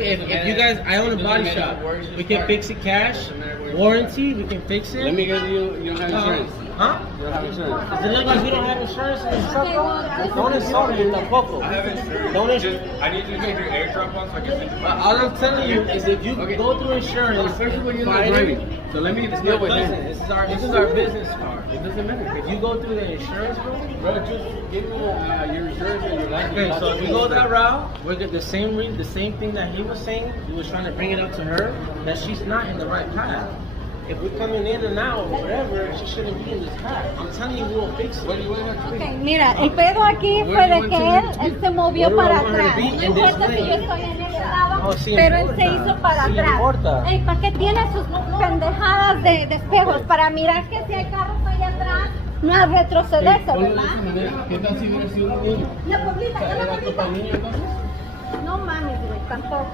If you guys, I own a body shop. We can fix it cash, warranty. We can fix it. Let me get you. You don't have insurance. Huh? You don't have insurance. Does it look like we don't have insurance in this truck? Don't insult me, tampoco. I have insurance. Don't I need you to take your airdrop on so I can send you. All I'm telling you is if you go through insurance, Especially when you're not fight driving. it. So let me Listen, deal with him. this is our business card. It doesn't matter. If you go through the insurance, Bro, just give me your insurance and your license. okay. So if you go that route, we'll get the same thing that he was saying. He was trying to bring it up to her that she's not in the right path. If we're coming in and out or whatever, she shouldn't be in this path. I'm telling you, we'll fix it. Ok, mira, el pedo aquí fue de que él se movió para atrás. No importa si yo estoy en este lado, No, sí pero él importa, se hizo para sí atrás. importa. Ey, ¿para qué tiene sus pendejadas de espejos? Para mirar que si hay carros allá atrás, no es retrocederse, ¿verdad? ¿Qué tal si hubiera sido un niño? La poblita, ¿Era culpa del niño entonces? no mames, güey, tampoco.